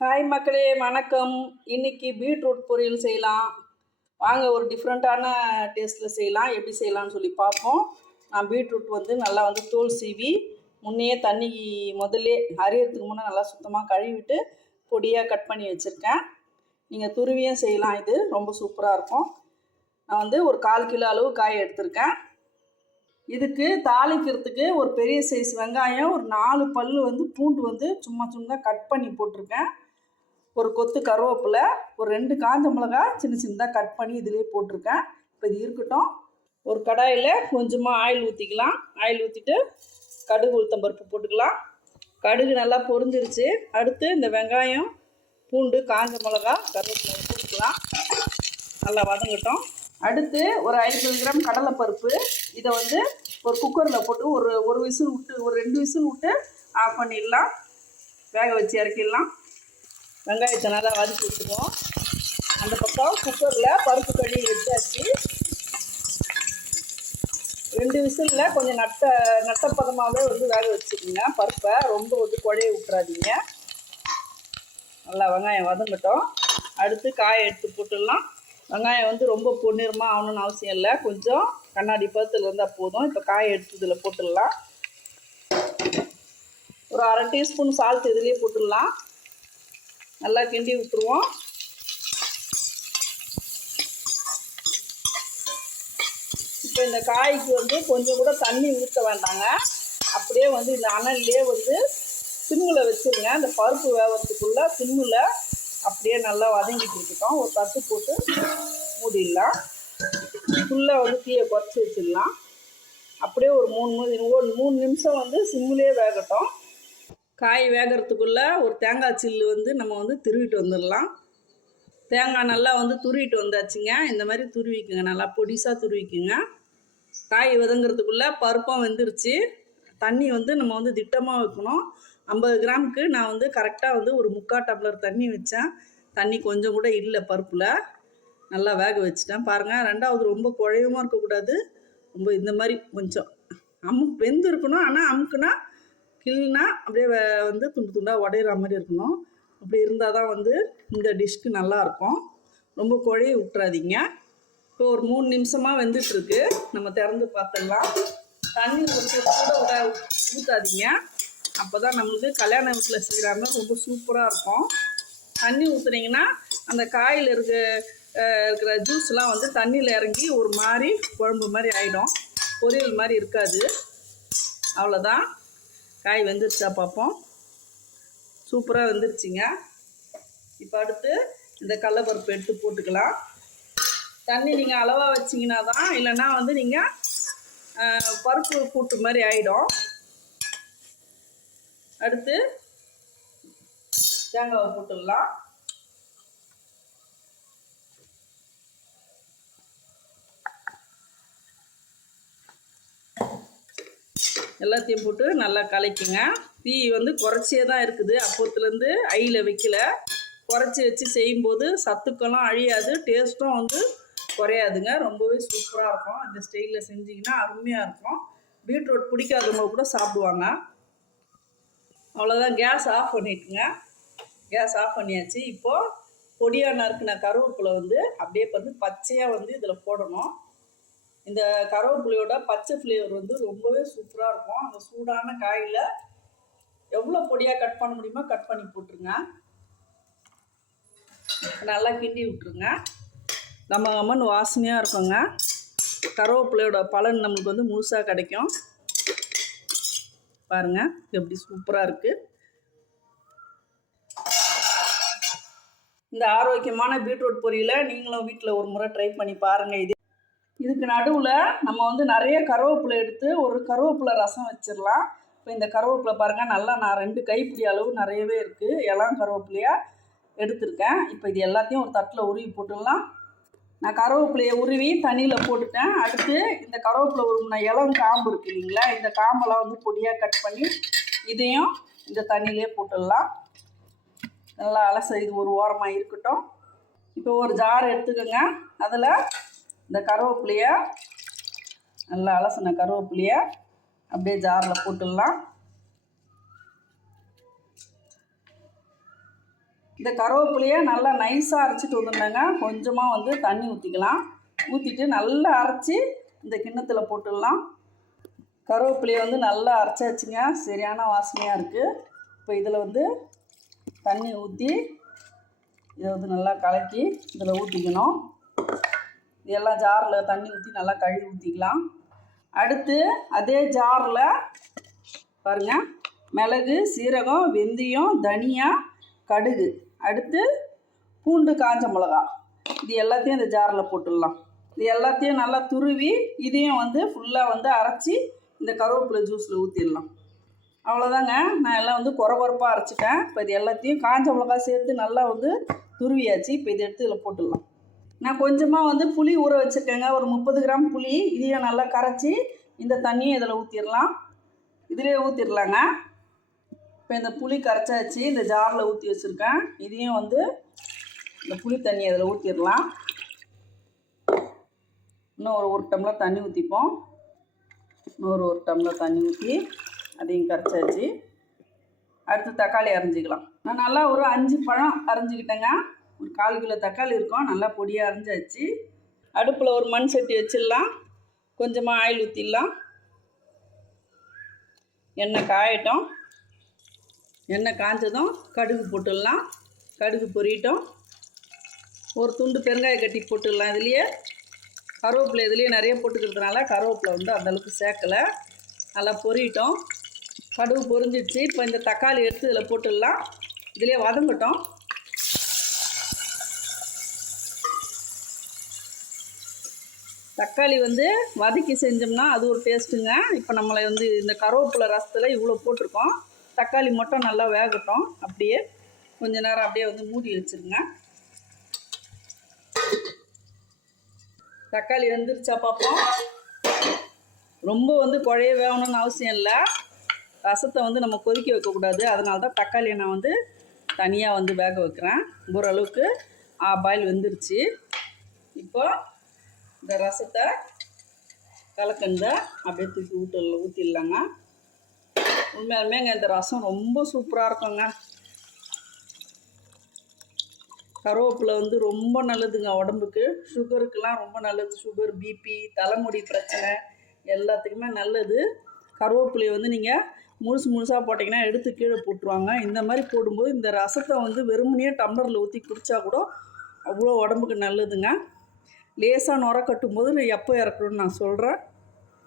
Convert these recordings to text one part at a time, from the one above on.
Hi மக்களே வணக்கம். இன்னைக்கு பீட்ரூட் பொரியல் செய்யலாம். வாங்க ஒரு டிஃப்ரெண்ட்டான டேஸ்ட்டில் செய்யலாம். எப்படி செய்யலாம்னு சொல்லி பார்ப்போம். நான் பீட்ரூட் வந்து நல்லா வந்து தோல் சீவி முன்னையே தண்ணி முதல்ல அரியறதுக்கு முன்னே நல்லா சுத்தமாக கழுவிட்டு பொடியாக கட் பண்ணி வச்சுருக்கேன். நீங்கள் துருவியும் செய்யலாம். இது ரொம்ப சூப்பராக இருக்கும். நான் வந்து ஒரு கால் கிலோ அளவு காய் எடுத்திருக்கேன். இதுக்கு தாளிக்கிறதுக்கு ஒரு பெரிய சைஸ் வெங்காயம் ஒரு நாலு பல் வந்து பூண்டு வந்து சும்மா சும்மா கட் பண்ணி போட்டிருக்கேன். ஒரு கொத்து கருவேப்பிலை ஒரு ரெண்டு காஞ்ச மிளகா சின்ன சின்னதாக கட் பண்ணி இதிலே போட்டிருக்கேன். இப்போ இது இருக்கட்டும். ஒரு கடாயில் கொஞ்சமாக ஆயில் ஊற்றிக்கலாம் ஆயில் ஊற்றிட்டு கடுகு உளுத்தம் பருப்பு போட்டுக்கலாம். கடுகு நல்லா பொரிஞ்சிருச்சு. அடுத்து இந்த வெங்காயம் பூண்டு காஞ்ச மிளகா கருவேப்பிலை போட்டுக்கலாம். நல்லா வதங்கட்டும். அடுத்து ஒரு ஐம்பது கிராம் கடலைப்பருப்பு. இதை வந்து ஒரு குக்கரில் போட்டு ஒரு ஒரு விசில் விட்டு ஒரு ரெண்டு விசில் விட்டு ஆஃப் பண்ணிடலாம். வேக வச்சு இறக்கிடலாம். வெங்காயத்தை நல்லா வதக்கி விட்டுருவோம். அந்த பக்கம் குக்கரில் பருப்பு கழுவி வச்சாச்சு ரெண்டு விசிலில் கொஞ்சம் நட்ட நட்டப்பதமாகவே வந்து வேக வச்சுக்கோங்க. பருப்பை ரொம்ப வந்து குழைய விட்டுறாதீங்க. நல்லா வெங்காயம் வதங்கட்டும். அடுத்து காயை எடுத்து போட்டுடலாம். வெங்காயம் வந்து ரொம்ப பொன்னிறமாக ஆகணும்னு அவசியம் இல்லை. கொஞ்சம் கண்ணாடி பதத்தில் இருந்தால் போதும். இப்போ காயை எடுத்து இதில் போட்டுடலாம். ஒரு அரை டீஸ்பூன் சால்ட் இதுலேயே போட்டுடலாம். நல்லா கிண்டி விட்டுருவோம். இப்போ இந்த காய்க்கு வந்து கொஞ்சம் கூட தண்ணி ஊற்ற வேண்டாங்க. அப்படியே வந்து இந்த அனல்லே வந்து சிம்மில் வச்சுருங்க. அந்த பருப்பு வேகிறதுக்குள்ளே சிம்மில் அப்படியே நல்லா வதங்கிட்டு இருக்கட்டும். ஒரு தட்டு போட்டு மூடிடலாம். ஃபுல்லாக வந்து தீயை குறைச்சி வச்சிடலாம். அப்படியே ஒரு மூணு மூணு ஒரு மூணு நிமிஷம் வந்து சிம்மிலே வேகட்டும். காய் வேகிறதுக்குள்ளே ஒரு தேங்காய் சில்லு வந்து நம்ம வந்து திருவிட்டு வந்துடலாம். தேங்காய் நல்லா வந்து துருவிட்டு வந்தாச்சுங்க. இந்த மாதிரி துருவிக்குங்க. நல்லா பொடிசாக துருவிக்குங்க. காய் வதங்கிறதுக்குள்ளே பருப்பம் வெந்துருச்சு. தண்ணி வந்து நம்ம வந்து திட்டமாக வைக்கணும். ஐம்பது கிராமுக்கு நான் வந்து கரெக்டாக வந்து ஒரு முக்கால் டம்ளர் தண்ணி வச்சேன். தண்ணி கொஞ்சம் கூட இல்லை பருப்பில். நல்லா வேக வச்சுட்டேன். பாருங்கள் ரெண்டாவது ரொம்ப குழையமாக இருக்கக்கூடாது. ரொம்ப இந்த மாதிரி கொஞ்சம் அமு வெந்து இருக்கணும் ஆனால் அமுக்குனா கிள்னா அப்படியே வந்து துண்டு துண்டாக உடையிற மாதிரி இருக்கணும். அப்படி இருந்தால் தான் வந்து இந்த டிஷ்க்கு நல்லாயிருக்கும் ரொம்ப குழைய விட்டுறாதீங்க. இப்போ ஒரு மூணு நிமிஷமாக வெந்துட்டுருக்கு. நம்ம திறந்து பார்த்துடலாம். தண்ணி ஒரு கூட விட ஊற்றாதீங்க அப்போ தான் நம்மளுக்கு கல்யாண வீட்டில் செய்கிறாங்க ரொம்ப சூப்பராக இருக்கும். தண்ணி ஊற்றுனீங்கன்னா அந்த காயில் இருக்க இருக்கிற ஜூஸ்லாம் வந்து தண்ணியில் இறங்கி ஒரு மாதிரி குழம்பு மாதிரி ஆகிடும் பொரியல் மாதிரி இருக்காது. அவ்வளோதான் காய் வெந்துருச்சா பார்ப்போம் சூப்பராக வெந்துருச்சுங்க. இப்போ அடுத்து இந்த கடலப்பருப்பு எடுத்து போட்டுக்கலாம். தண்ணி நீங்கள் அளவாக வச்சிங்கன்னா தான் இல்லைன்னா வந்து நீங்கள் பருப்பு கூட்டு மாதிரி ஆகிடும் அடுத்து தேங்காவை போட்டுடலாம். எல்லாத்தையும் போட்டு நல்லா கலக்கிங்க. தீ வந்து குறைச்சியே தான் இருக்குது. அப்போத்துலேருந்து ஐயில் வைக்கல. குறைச்சி வச்சு செய்யும்போது சத்துக்கெல்லாம் அழியாது. டேஸ்ட்டும் வந்து குறையாதுங்க. ரொம்பவே சூப்பராக இருக்கும். இந்த ஸ்டைலில் செஞ்சிங்கன்னா அருமையாக இருக்கும். பீட்ரூட் பிடிக்காதவங்க கூட சாப்பிடுவாங்க. அவ்வளோதான் கேஸ் ஆஃப் பண்ணிட்டுங்க. கேஸ் ஆஃப் பண்ணியாச்சு. இப்போது பொடியாக நறுக்கின கருவேப்பிலை வந்து அப்படியே வந்து பச்சையாக வந்து இதில் போடணும். இந்த கருவேப்பிலையோட பச்சை ஃப்ளேவர் வந்து ரொம்பவே சூப்பராக இருக்கும். அந்த சூடான காயில் எவ்வளோ பொடியாக கட் பண்ண முடியுமோ கட் பண்ணி போட்டுருங்க. நல்லா கிண்டி விட்ருங்க நம்ம அம்மன் வாசனையாக இருக்குங்க. கருவேப்பிலையோட பலன் நம்மளுக்கு வந்து முழுசாக கிடைக்கும். பாருங்க எப்படி சூப்பராக இருக்குது இந்த ஆரோக்கியமான பீட்ரூட் பொரியலை நீங்களும் வீட்டில் ஒரு முறை ட்ரை பண்ணி பாருங்கள் இது இதுக்கு நடுவில் நம்ம வந்து நிறைய கருவேப்பிலை எடுத்து ஒரு கருவேப்பிலை ரசம் வச்சிடலாம். இப்போ இந்த கருவேப்பிலை பாருங்கள் நல்லா நான் ரெண்டு கைப்பிடி அளவு நிறையவே இருக்குது எல்லாம் கருவேப்பிலையாக எடுத்திருக்கேன். இப்போ இது எல்லாத்தையும் ஒரு தட்டில் உருவி போட்டுடலாம். நான் கருவேப்பிலையை உருவி தண்ணியில் போட்டுட்டேன். அடுத்து இந்த கருவேப்பிலை உருவின இளம் காம்பு இருக்கு இல்லைங்களா இந்த காம்பெல்லாம் வந்து பொடியாக கட் பண்ணி இதையும் இந்த தண்ணியிலே போட்டுடலாம். நல்லா அலச இது ஒரு ஓரமாக இருக்கட்டும். இப்போ ஒரு ஜார் எடுத்துக்கோங்க. அதில் இந்த கருவேப்பிலையை நல்லா அலசின கருவேப்பிலையை அப்படியே ஜாரில் போட்டுடலாம். இந்த கருவேப்பிலையை நல்லா நைஸாக அரைச்சிட்டு வந்துருந்தேங்க கொஞ்சமாக வந்து தண்ணி ஊற்றிக்கலாம் ஊற்றிட்டு நல்லா அரைச்சி இந்த கிண்ணத்தில் போட்டுடலாம். கருவேப்பிலையை வந்து நல்லா அரைச்சாச்சுங்க. சரியான வாசனையாக இருக்குது இப்போ இதில் வந்து தண்ணி ஊற்றி இதை வந்து நல்லா கலக்கி இதில் ஊற்றிக்கணும் இதெல்லாம் ஜாரில் தண்ணி ஊற்றி நல்லா கழுவி ஊற்றிக்கலாம் அடுத்து அதே ஜாரில் பாருங்கள் மிளகு சீரகம் வெந்தயம் தனியா கடுகு. அடுத்து பூண்டு காஞ்ச மிளகா. இது எல்லாத்தையும் இந்த ஜாரில் போட்டுடலாம். இது எல்லாத்தையும் நல்லா துருவி இதையும் வந்து ஃபுல்லாக வந்து அரைச்சி இந்த கருவேப்பிலை ஜூஸில் ஊற்றிடலாம் அவ்வளோதாங்க நான் எல்லாம் வந்து குறை குறைப்பாக அரைச்சிட்டேன். இப்போ இது எல்லாத்தையும் காஞ்ச மிளகா சேர்த்து நல்லா வந்து துருவியாச்சு. இப்போ இதை எடுத்து இதில் போட்டுடலாம். நான் கொஞ்சமாக வந்து புளி ஊற வச்சுருக்கேங்க. ஒரு முப்பது கிராம் புளி இதையும் நல்லா கரைச்சி இந்த தண்ணியும் இதில் ஊற்றிடலாம் இதிலே ஊற்றிடலாங்க இப்போ இந்த புளி கரைச்சாச்சு இந்த ஜாரில் ஊற்றி வச்சுருக்கேன். இதையும் வந்து இந்த புளி தண்ணியை அதில் ஊற்றிடலாம் இன்னும் ஒரு ஒரு டம்ளர் தண்ணி ஊற்றிப்போம் இன்னொரு ஒரு டம்ளர் தண்ணி ஊற்றி அதையும் கரைச்சாச்சு. அடுத்து தக்காளி அரைஞ்சிக்கலாம். நான் நல்லா ஒரு அஞ்சு பழம் அரைஞ்சிக்கிட்டேங்க. ஒரு கால் கிலோ தக்காளி இருக்கும் நல்லா பொடியாக அரைஞ்சாச்சு. அடுப்பில் ஒரு மண் சட்டி வச்சிடலாம். கொஞ்சமாக ஆயில் ஊற்றிடலாம் எண்ணெய் காயட்டும். எண்ணெய் காஞ்சதும் கடுகு போட்டுடலாம். கடுகு பொரியட்டும். ஒரு துண்டு பெருங்காய கட்டி போட்டுடலாம் இதுலேயே. கருவேப்பிலை இதுலேயே நிறைய போட்டுக்கிறதுனால கருவேப்பிலை வந்து அந்தளவுக்கு சேர்க்கலை. நல்லா பொரியட்டும். கடுகு பொரிஞ்சிடுச்சு. இப்போ இந்த தக்காளி எடுத்து இதில் போட்டுடலாம். இதிலே வதங்கட்டும். தக்காளி வந்து வதக்கி செஞ்சோம்னா அது ஒரு டேஸ்ட்டுங்க. இப்போ நம்மளை வந்து இந்த கருவேப்பிலை ரசத்தில் இவ்வளோ போட்டிருக்கோம். தக்காளி மட்டும் நல்லா வேகட்டும். அப்படியே கொஞ்ச நேரம் அப்படியே வந்து மூடி வச்சுருங்க. தக்காளி வெந்துருச்சா பார்ப்போம் ரொம்ப வந்து குழைய வேகணும்னு அவசியம் இல்லை. ரசத்தை வந்து நம்ம கொதிக்க வைக்கக்கூடாது. அதனால தான் தக்காளியை நான் வந்து தனியாக வந்து வேக வைக்கிறேன். ஓரளவுக்கு பாயில் வெந்துருச்சு. இப்போ இந்த ரசத்தை கலக்கந்த அப்படியே தூக்கி ஊட்டு ஊற்றிடலாங்க உண்மையாலுமேங்க இந்த ரசம் ரொம்ப சூப்பராக இருக்குங்க. கருவேப்பிலை வந்து ரொம்ப நல்லதுங்க உடம்புக்கு. சுகருக்கெல்லாம் ரொம்ப நல்லது. சுகர் பிபி தலைமுடி பிரச்சனை எல்லாத்துக்குமே நல்லது. கருவேப்பிலையை வந்து நீங்கள் முழுசு முழுசாக போட்டிங்கன்னா எடுத்து கீழே போட்டுருவாங்க. இந்த மாதிரி போடும்போது இந்த ரசத்தை வந்து வெறுமனையே டம்ளரில் ஊற்றி குடித்தா கூட அவ்வளோ உடம்புக்கு நல்லதுங்க. லேசாக நுர கட்டும்போது நான் எப்போ இறக்கணும்னு நான் சொல்கிறேன்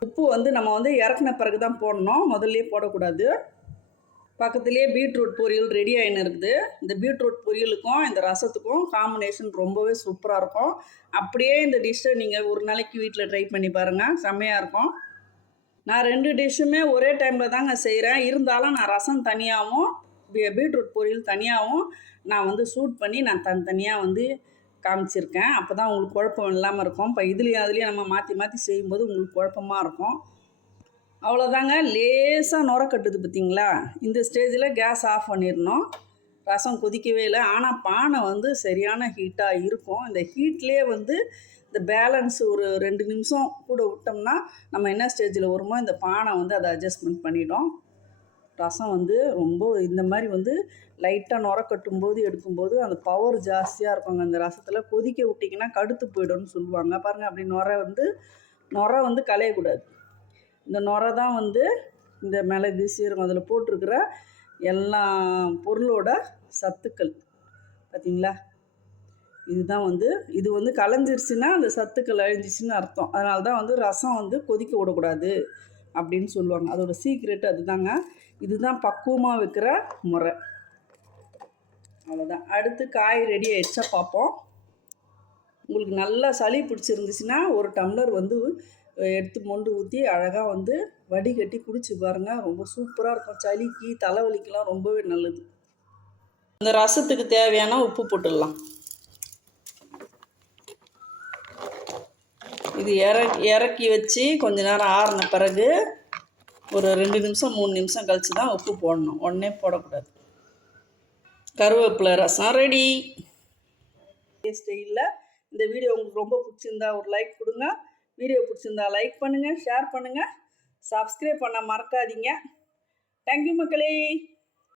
உப்பு வந்து நம்ம வந்து இறக்குன பிறகு தான் போடணும். முதல்லே போடக்கூடாது. பக்கத்துலேயே பீட்ரூட் பொரியல் ரெடி ஆகின்னு இருக்குது. இந்த பீட்ரூட் பொரியலுக்கும் இந்த ரசத்துக்கும் காம்பினேஷன் ரொம்பவே சூப்பராக இருக்கும். அப்படியே இந்த டிஷ்ஷை நீங்கள் ஒரு நாளைக்கு வீட்டில் ட்ரை பண்ணி பாருங்கள் செம்மையாக இருக்கும். நான் ரெண்டு டிஷ்ஷுமே ஒரே டைமில் தாங்க செய்கிறேன் இருந்தாலும் நான் ரசம் தனியாகவும் பீட்ரூட் பொரியல் தனியாகவும் நான் வந்து சூட் பண்ணி நான் தனித்தனியாக வந்து காமிச்சிருக்கேன். அப்போ தான் உங்களுக்கு குழப்பம் இல்லாமல் இருக்கும். இப்போ இதுலேயும் அதுலேயும் நம்ம மாற்றி மாற்றி செய்யும்போது உங்களுக்கு குழப்பமாக இருக்கும். அவ்வளோதாங்க லேசாக நுர கட்டுது பார்த்தீங்களா இந்த ஸ்டேஜில் கேஸ் ஆஃப் பண்ணிடணும். ரசம் கொதிக்கவே இல்லை. ஆனால் பானை வந்து சரியான ஹீட்டாக இருக்கும். இந்த ஹீட்லேயே வந்து இந்த பேலன்ஸ் ஒரு ரெண்டு நிமிஷம் கூட விட்டோம்னா நம்ம என்ன ஸ்டேஜில் வருமோ இந்த பானை வந்து அதை அட்ஜஸ்ட்மெண்ட் பண்ணிடும். ரசம் வந்து ரொம்ப இந்த மாதிரி வந்து லைட்டாக நுர கட்டும்போது எடுக்கும்போது அந்த பவர் ஜாஸ்தியாக இருக்குங்க. அந்த ரசத்தில் கொதிக்க விட்டிங்கன்னா கடுத்து போய்டும்னு சொல்லுவாங்க. பாருங்கள் அப்படி நுர வந்து நுர வந்து களையக்கூடாது. இந்த நுர தான் வந்து இந்த மிளகு சீரகம் அதில் போட்டிருக்கிற எல்லா பொருளோட சத்துக்கள். பார்த்தீங்களா இதுதான் வந்து இது வந்து கலைஞ்சிருச்சுன்னா அந்த சத்துக்கள் அழிஞ்சிச்சின்னு அர்த்தம். அதனால தான் வந்து ரசம் வந்து கொதிக்க விடக்கூடாது அப்படின்னு சொல்லுவாங்க. அதோட சீக்ரெட் அதுதாங்க. இதுதான் பக்குவமாக வைக்கிற முறை. அவ்வளோதான் அடுத்து காய் ரெடி ஆயிடுச்சா பார்ப்போம். உங்களுக்கு நல்லா சளி பிடிச்சிருந்துச்சுன்னா ஒரு டம்ளர் வந்து எடுத்து மொண்டு ஊற்றி அழகாக வந்து வடிகட்டி குடிச்சு பாருங்கள் ரொம்ப சூப்பராக இருக்கும். சளிக்கு தலைவலிக்கெலாம் ரொம்பவே நல்லது. இந்த ரசத்துக்கு தேவையான உப்பு போட்டுடலாம். இது இற இறக்கி வச்சு கொஞ்ச நேரம் ஆறின பிறகு ஒரு ரெண்டு நிமிஷம் மூணு நிமிஷம் கழித்து தான் உப்பு போடணும். உடனே போடக்கூடாது. கருவேப்பிலை ரசம் ரெடி ஸ்டைலில் இந்த வீடியோ உங்களுக்கு ரொம்ப பிடிச்சிருந்தா ஒரு லைக் கொடுங்க. வீடியோ பிடிச்சிருந்தா லைக் பண்ணுங்கள் ஷேர் பண்ணுங்கள் சப்ஸ்கிரைப் பண்ண மறக்காதீங்க. தேங்க்யூ மக்களே.